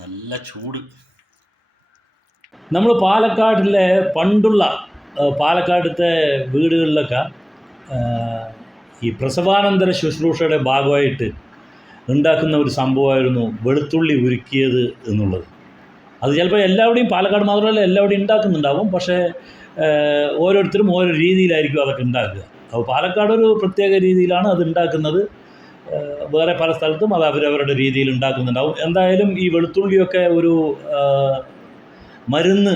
നല്ല ചൂട്. നമ്മൾ പാലക്കാടിലെ പണ്ടുള്ള പാലക്കാടത്തെ വീടുകളിലൊക്കെ ഈ പ്രസവാനന്തര ശുശ്രൂഷയുടെ ഭാഗമായിട്ട് ഉണ്ടാക്കുന്ന ഒരു സംഭവമായിരുന്നു വെളുത്തുള്ളി ഉരുക്കിയത് എന്നുള്ളത്. അത് ചിലപ്പോൾ എല്ലാവിടെയും, പാലക്കാട് മാത്രമല്ല എല്ലാവിടെയും ഉണ്ടാക്കുന്നുണ്ടാവും. പക്ഷേ ഓരോരുത്തരും ഓരോ രീതിയിലായിരിക്കും അതൊക്കെ ഉണ്ടാക്കുക. അപ്പോൾ പാലക്കാട് ഒരു പ്രത്യേക രീതിയിലാണ് അത് ഉണ്ടാക്കുന്നത്. വേറെ പല സ്ഥലത്തും അത് അവരവരുടെ രീതിയിൽ ഉണ്ടാക്കുന്നുണ്ടാവും. എന്തായാലും ഈ വെളുത്തുള്ളിയൊക്കെ ഒരു മരുന്ന്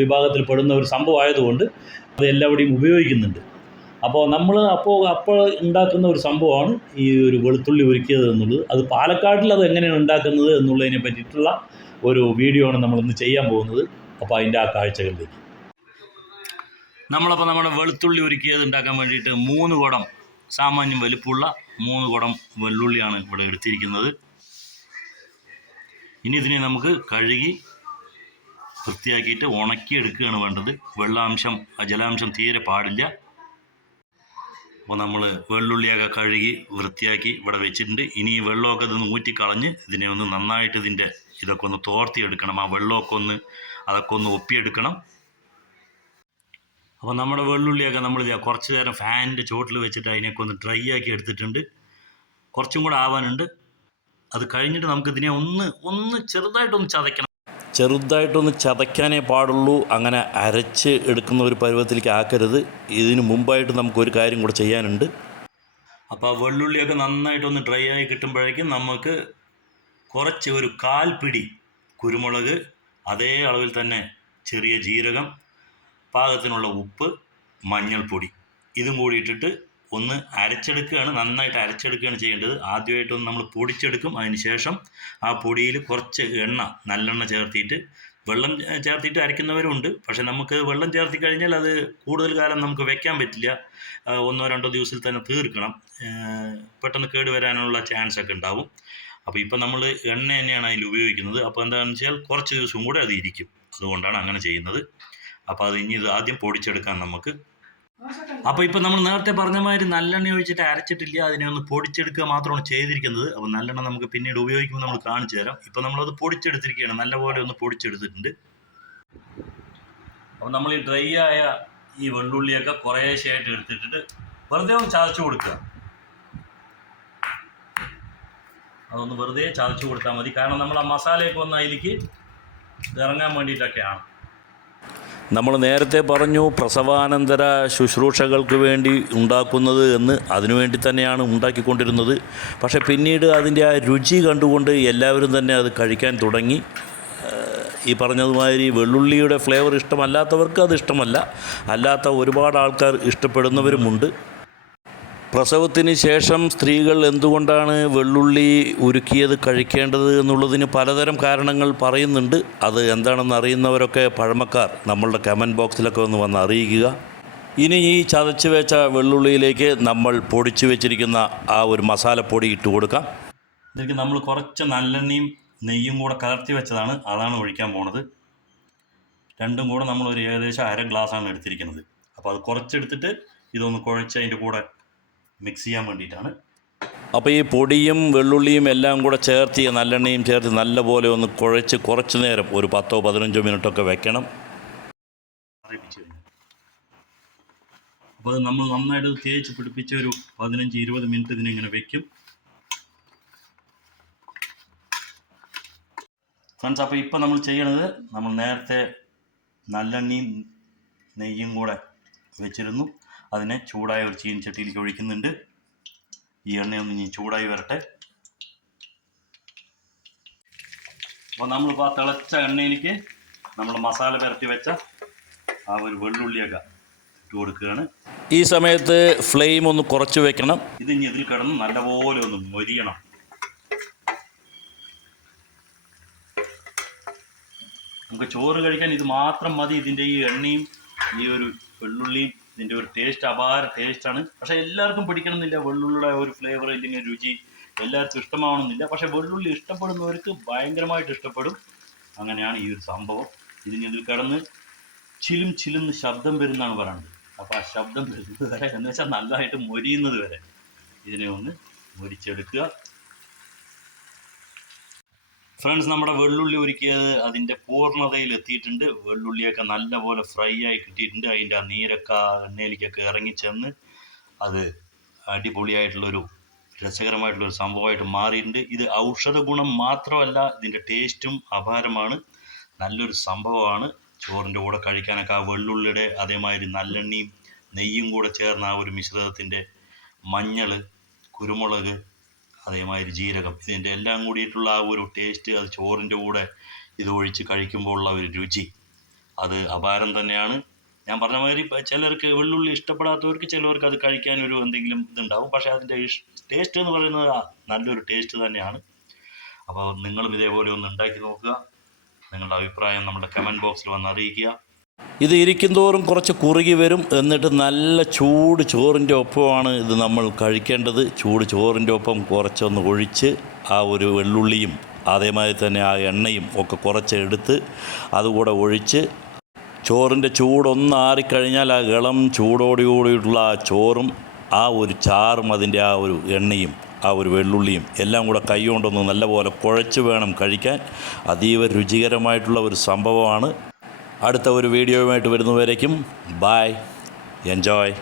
വിഭാഗത്തിൽ പെടുന്ന ഒരു സംഭവമായതുകൊണ്ട് അത് എല്ലാവിടെയും ഉപയോഗിക്കുന്നുണ്ട്. അപ്പോൾ നമ്മൾ അപ്പോൾ ഉണ്ടാക്കുന്ന ഒരു സംഭവമാണ് ഈ ഒരു വെളുത്തുള്ളി ഉരുക്കിയത് എന്നുള്ളത്. അത് പാലക്കാട്ടിൽ അത് എങ്ങനെയാണ് ഉണ്ടാക്കുന്നത് എന്നുള്ളതിനെ പറ്റിയിട്ടുള്ള ഒരു വീഡിയോ ആണ് നമ്മളിന്ന് ചെയ്യാൻ പോകുന്നത്. അപ്പോൾ അതിൻ്റെ ആ കാഴ്ചകളിലേക്ക് നമ്മളപ്പോൾ നമ്മുടെ വെളുത്തുള്ളി ഉരുക്കിയത് ഉണ്ടാക്കാൻ വേണ്ടിയിട്ട് 3 കുടം സാമാന്യം വലിപ്പമുള്ള 3 കുടം വെള്ളുള്ളിയാണ് ഇവിടെ എടുത്തിരിക്കുന്നത്. ഇനി ഇതിനെ നമുക്ക് കഴുകി വൃത്തിയാക്കിയിട്ട് ഉണക്കിയെടുക്കുകയാണ് വേണ്ടത്. ജലാംശം തീരെ പാടില്ല. അപ്പോൾ നമ്മൾ വെള്ളുള്ളിയൊക്കെ കഴുകി വൃത്തിയാക്കി ഇവിടെ വെച്ചിട്ടുണ്ട്. ഇനി ഈ വെള്ളമൊക്കെ ഇതൊന്ന് ഊറ്റിക്കളഞ്ഞ് ഇതിനെ ഒന്ന് നന്നായിട്ട് ഇതൊക്കെ ഒന്ന് തോർത്തിയെടുക്കണം. ആ വെള്ളമൊക്കെ അതൊക്കെ ഒന്ന് ഒപ്പിയെടുക്കണം. അപ്പോൾ നമ്മുടെ വെള്ളുള്ളിയൊക്കെ നമ്മൾ കുറച്ച് നേരം ഫാനിൻ്റെ ചുവട്ടിൽ വെച്ചിട്ട് അതിനൊക്കെ ഒന്ന് ഡ്രൈ ആക്കി എടുത്തിട്ടുണ്ട്. കുറച്ചും കൂടെ ആവാനുണ്ട്. അത് കഴിഞ്ഞിട്ട് നമുക്കിതിനെ ഒന്ന് ചെറുതായിട്ടൊന്ന് ചതയ്ക്കാനേ പാടുള്ളൂ. അങ്ങനെ അരച്ച് എടുക്കുന്ന ഒരു പരുവത്തിലേക്ക് ആക്കരുത്. ഇതിന് മുമ്പായിട്ട് നമുക്കൊരു കാര്യം കൂടെ ചെയ്യാനുണ്ട്. അപ്പോൾ ആ വെള്ളുള്ളിയൊക്കെ നന്നായിട്ടൊന്ന് ഡ്രൈ ആയി കിട്ടുമ്പോഴേക്കും നമുക്ക് കുറച്ച് ഒരു 1/4 പിടി കുരുമുളക്, അതേ അളവിൽ തന്നെ ചെറിയ ജീരകം, പാകത്തിനുള്ള ഉപ്പ്, മഞ്ഞൾപ്പൊടി ഇതും കൂടി ഇട്ടിട്ട് ഒന്ന് അരച്ചെടുക്കുകയാണ്. നന്നായിട്ട് അരച്ചെടുക്കുകയാണ് ചെയ്യേണ്ടത്. ആദ്യമായിട്ടൊന്ന് നമ്മൾ പൊടിച്ചെടുക്കും. അതിന് ശേഷം ആ പൊടിയിൽ കുറച്ച് നല്ലെണ്ണ ചേർത്തിട്ട്, വെള്ളം ചേർത്തിട്ട് അരയ്ക്കുന്നവരുണ്ട്. പക്ഷെ നമുക്ക് വെള്ളം ചേർത്തി കഴിഞ്ഞാൽ അത് കൂടുതൽ കാലം നമുക്ക് വെക്കാൻ പറ്റില്ല. 1-2 ദിവസത്തിൽ തന്നെ തീർക്കണം. പെട്ടെന്ന് കേടുവരാനുള്ള ചാൻസ് ഒക്കെ ഉണ്ടാവും. അപ്പോൾ ഇപ്പം നമ്മൾ എണ്ണ തന്നെയാണ് അതിൽ ഉപയോഗിക്കുന്നത്. അപ്പോൾ എന്താണെന്ന് വെച്ചാൽ കുറച്ച് ദിവസം കൂടെ അത് ഇരിക്കും. അതുകൊണ്ടാണ് അങ്ങനെ ചെയ്യുന്നത്. അപ്പോൾ അത് ഇത് ആദ്യം പൊടിച്ചെടുക്കാം നമുക്ക്. അപ്പോൾ ഇപ്പം നമ്മൾ നേരത്തെ പറഞ്ഞ മാതിരി നല്ലെണ്ണ ഒഴിച്ചിട്ട് അരച്ചിട്ടില്ല. അതിനെ ഒന്ന് പൊടിച്ചെടുക്കുക മാത്രമാണ് ചെയ്തിരിക്കുന്നത്. അപ്പോൾ നല്ലെണ്ണ നമുക്ക് പിന്നീട് ഉപയോഗിക്കുമ്പോൾ നമ്മൾ കാണിച്ചു തരാം. ഇപ്പം നമ്മളത് പൊടിച്ചെടുത്തിരിക്കുകയാണ്. നല്ലപോലെ ഒന്ന് പൊടിച്ചെടുത്തിട്ടുണ്ട്. അപ്പോൾ നമ്മൾ ഈ ഡ്രൈ ആയ ഈ വെള്ളുള്ളിയൊക്കെ കുറേശ്ശെയായിട്ട് എടുത്തിട്ട് വെറുതെ ഒന്ന് ചതച്ചു കൊടുക്കുക. അതൊന്ന് വെറുതെ ചതച്ചു കൊടുത്താൽ മതി. കാരണം നമ്മൾ ആ മസാലയൊക്കെ ഒന്ന് അതിലേക്ക് ഇറങ്ങാൻ വേണ്ടിയിട്ടൊക്കെയാണ്. നമ്മൾ നേരത്തെ പറഞ്ഞു പ്രസവാനന്തര ശുശ്രൂഷകൾക്ക് വേണ്ടി ഉണ്ടാക്കുന്നത് എന്ന്. അതിനുവേണ്ടി തന്നെയാണ് ഉണ്ടാക്കിക്കൊണ്ടിരുന്നത്. പക്ഷേ പിന്നീട് അതിൻ്റെ ആ രുചി കണ്ടുകൊണ്ട് എല്ലാവരും തന്നെ അത് കഴിക്കാൻ തുടങ്ങി. ഈ പറഞ്ഞതുമാതിരി വെള്ളുള്ളിയുടെ ഫ്ലേവർ ഇഷ്ടമല്ലാത്തവർക്ക് അത് ഇഷ്ടമല്ല. അല്ലാത്ത ഒരുപാട് ആൾക്കാർ ഇഷ്ടപ്പെടുന്നവരുമുണ്ട്. പ്രസവത്തിന് ശേഷം സ്ത്രീകൾ എന്തുകൊണ്ടാണ് വെള്ളുള്ളി ഉരുക്കിയത് കഴിക്കേണ്ടത് എന്നുള്ളതിന് പലതരം കാരണങ്ങൾ പറയുന്നുണ്ട്. അത് എന്താണെന്ന് അറിയുന്നവരൊക്കെ പഴമക്കാർ നമ്മളുടെ കമൻറ്റ് ബോക്സിലൊക്കെ ഒന്ന് വന്ന് അറിയിക്കുക. ഇനി ഈ ചതച്ച് വെച്ച വെള്ളുള്ളിയിലേക്ക് നമ്മൾ പൊടിച്ചു വെച്ചിരിക്കുന്ന ആ ഒരു മസാലപ്പൊടി ഇട്ട് കൊടുക്കാം. ഇതിലേക്ക് നമ്മൾ കുറച്ച് നല്ലെണ്ണയും നെയ്യും കൂടെ കലർത്തി വെച്ചതാണ്, അതാണ് ഒഴിക്കാൻ പോണത്. രണ്ടും കൂടെ നമ്മൾ ഒരു ഏകദേശം 1/2 ഗ്ലാസ്സാണ് എടുത്തിരിക്കുന്നത്. അപ്പോൾ അത് കുറച്ചെടുത്തിട്ട് ഇതൊന്ന് കുഴച്ച് അതിൻ്റെ കൂടെ മിക്സ് ചെയ്യാൻ വേണ്ടിയിട്ടാണ്. അപ്പോൾ ഈ പൊടിയും വെള്ളുള്ളിയും എല്ലാം കൂടെ ചേർത്ത് നല്ലെണ്ണയും ചേർത്ത് നല്ലപോലെ ഒന്ന് കുഴച്ച് കുറച്ച് നേരം ഒരു 10-15 മിനിറ്റൊക്കെ വെക്കണം. അപ്പോൾ അത് നമ്മൾ നന്നായിട്ട് തേച്ച് പിടിപ്പിച്ച് ഒരു 15-20 മിനിറ്റ് ഇതിനിങ്ങനെ വെക്കും. ഫ്രണ്ട്സ്, അപ്പോൾ ഇപ്പോൾ നമ്മൾ ചെയ്യണത്, നമ്മൾ നേരത്തെ നല്ലെണ്ണയും നെയ്യും കൂടെ വെച്ചിരുന്നു. അതിനെ ചൂടായ ഒരു ചീനച്ചട്ടിയിലേക്ക് ഒഴിക്കുന്നുണ്ട്. ഈ എണ്ണയൊന്ന് ഇനി ചൂടായി വരട്ടെ. അപ്പോൾ നമ്മളിപ്പോൾ ആ തിളച്ച എണ്ണയിലേക്ക് നമ്മൾ മസാല പുരട്ടി വെച്ച ആ ഒരു വെള്ളുള്ളിയൊക്കെ ഇട്ട് കൊടുക്കുകയാണ്. ഈ സമയത്ത് ഫ്ലെയിം ഒന്ന് കുറച്ച് വെക്കണം. ഇത് ഇനി ഇതിൽ കിടന്ന് നല്ലപോലെ ഒന്ന് മൊരിയണം. നമുക്ക് ചോറ് കഴിക്കാൻ ഇത് മാത്രം മതി. ഇതിൻ്റെ ഈ എണ്ണയും ഈ ഒരു വെള്ളുള്ളിയും ഇതിൻ്റെ ഒരു ടേസ്റ്റ് അപാര ടേസ്റ്റാണ്. പക്ഷേ എല്ലാവർക്കും പിടിക്കണമെന്നില്ല. വെള്ളുള്ളിയുടെ ഒരു ഫ്ലേവർ, ഇതിൻ്റെ രുചി എല്ലാവർക്കും ഇഷ്ടമാവണമെന്നില്ല. പക്ഷേ വെള്ളുള്ളി ഇഷ്ടപ്പെടുന്നവർക്ക് ഭയങ്കരമായിട്ട് ഇഷ്ടപ്പെടും. അങ്ങനെയാണ് ഈ ഒരു സംഭവം. ഇതിൽ കിടന്ന് ചിലും ശബ്ദം വരുന്നതാണ് പറയുന്നത്. അപ്പോൾ ആ ശബ്ദം വരുന്നത് വരെ, എന്ന് വെച്ചാൽ നല്ലതായിട്ട് മൊരിയുന്നത് വരെ ഇതിനെ ഒന്ന് മൊരിച്ചെടുക്കുക. ഫ്രണ്ട്സ്, നമ്മുടെ വെള്ളുള്ളി ഉരുക്കിയത് അതിൻ്റെ പൂർണ്ണതയിൽ എത്തിയിട്ടുണ്ട്. വെള്ളുള്ളിയൊക്കെ നല്ലപോലെ ഫ്രൈ ആയി കിട്ടിയിട്ടുണ്ട്. അതിൻ്റെ ആ നീരൊക്കെ എണ്ണയിലേക്കൊക്കെ ഇറങ്ങിച്ചെന്ന് അത് അടിപൊളിയായിട്ടുള്ളൊരു രസകരമായിട്ടുള്ളൊരു സംഭവമായിട്ട് മാറിയിട്ടുണ്ട്. ഇത് ഔഷധ ഗുണം മാത്രമല്ല, ഇതിൻ്റെ ടേസ്റ്റും അപാരമാണ്. നല്ലൊരു സംഭവമാണ്. ചോറിൻ്റെ കൂടെ കഴിക്കാനൊക്കെ ആ വെള്ളുള്ളിയുടെ അതേമാതിരി നല്ലെണ്ണയും നെയ്യും കൂടെ ചേർന്ന ആ ഒരു മിശ്രിതത്തിൻ്റെ മഞ്ഞൾ, കുരുമുളക്, അതേമാതിരി ജീരകം, ഇതിൻ്റെ എല്ലാം കൂടിയിട്ടുള്ള ആ ഒരു ടേസ്റ്റ്, അത് ചോറിൻ്റെ കൂടെ ഇത് ഒഴിച്ച് കഴിക്കുമ്പോൾ ഉള്ള ഒരു രുചി, അത് അപാരം തന്നെയാണ്. ഞാൻ പറഞ്ഞ മാതിരി ചിലർക്ക് വെള്ളുള്ളി ഇഷ്ടപ്പെടാത്തവർക്ക് ചിലവർക്ക് അത് കഴിക്കാനൊരു എന്തെങ്കിലും ഇതുണ്ടാവും. പക്ഷേ അതിൻ്റെ ടേസ്റ്റ് എന്ന് പറയുന്നത് നല്ലൊരു ടേസ്റ്റ് തന്നെയാണ്. അപ്പോൾ നിങ്ങളും ഇതേപോലെ ഒന്ന് ഉണ്ടാക്കി നോക്കുക. നിങ്ങളുടെ അഭിപ്രായം നമ്മുടെ കമൻറ്റ് ബോക്സിൽ വന്ന് അറിയിക്കുക. ഇത് ഇരിക്കുന്തോറും കുറച്ച് കുറുകി വരും. എന്നിട്ട് നല്ല ചൂട് ചോറിൻ്റെ ഒപ്പമാണ് ഇത് നമ്മൾ കഴിക്കേണ്ടത്. ചൂട് ചോറിൻ്റെ ഒപ്പം കുറച്ചൊന്ന് ഒഴിച്ച് ആ ഒരു വെള്ളുള്ളിയും അതേമാതിരി തന്നെ ആ എണ്ണയും ഒക്കെ കുറച്ചെടുത്ത് അതുകൂടെ ഒഴിച്ച് ചോറിൻ്റെ ചൂടൊന്ന് ആറിക്കഴിഞ്ഞാൽ ആ ഇളം ചൂടോടുകൂടിയിട്ടുള്ള ആ ചോറും ആ ഒരു ചാറും അതിൻ്റെ ആ ഒരു എണ്ണയും ആ ഒരു വെള്ളുള്ളിയും എല്ലാം കൂടെ കൈ കൊണ്ടൊന്ന് നല്ലപോലെ കുഴച്ച് വേണം കഴിക്കാൻ. അതീവ രുചികരമായിട്ടുള്ള ഒരു സംഭവമാണ്. അടുത്ത ഒരു വീഡിയോയുമായിട്ട് വരുന്നവരേക്കും ബൈ, എൻജോയ്.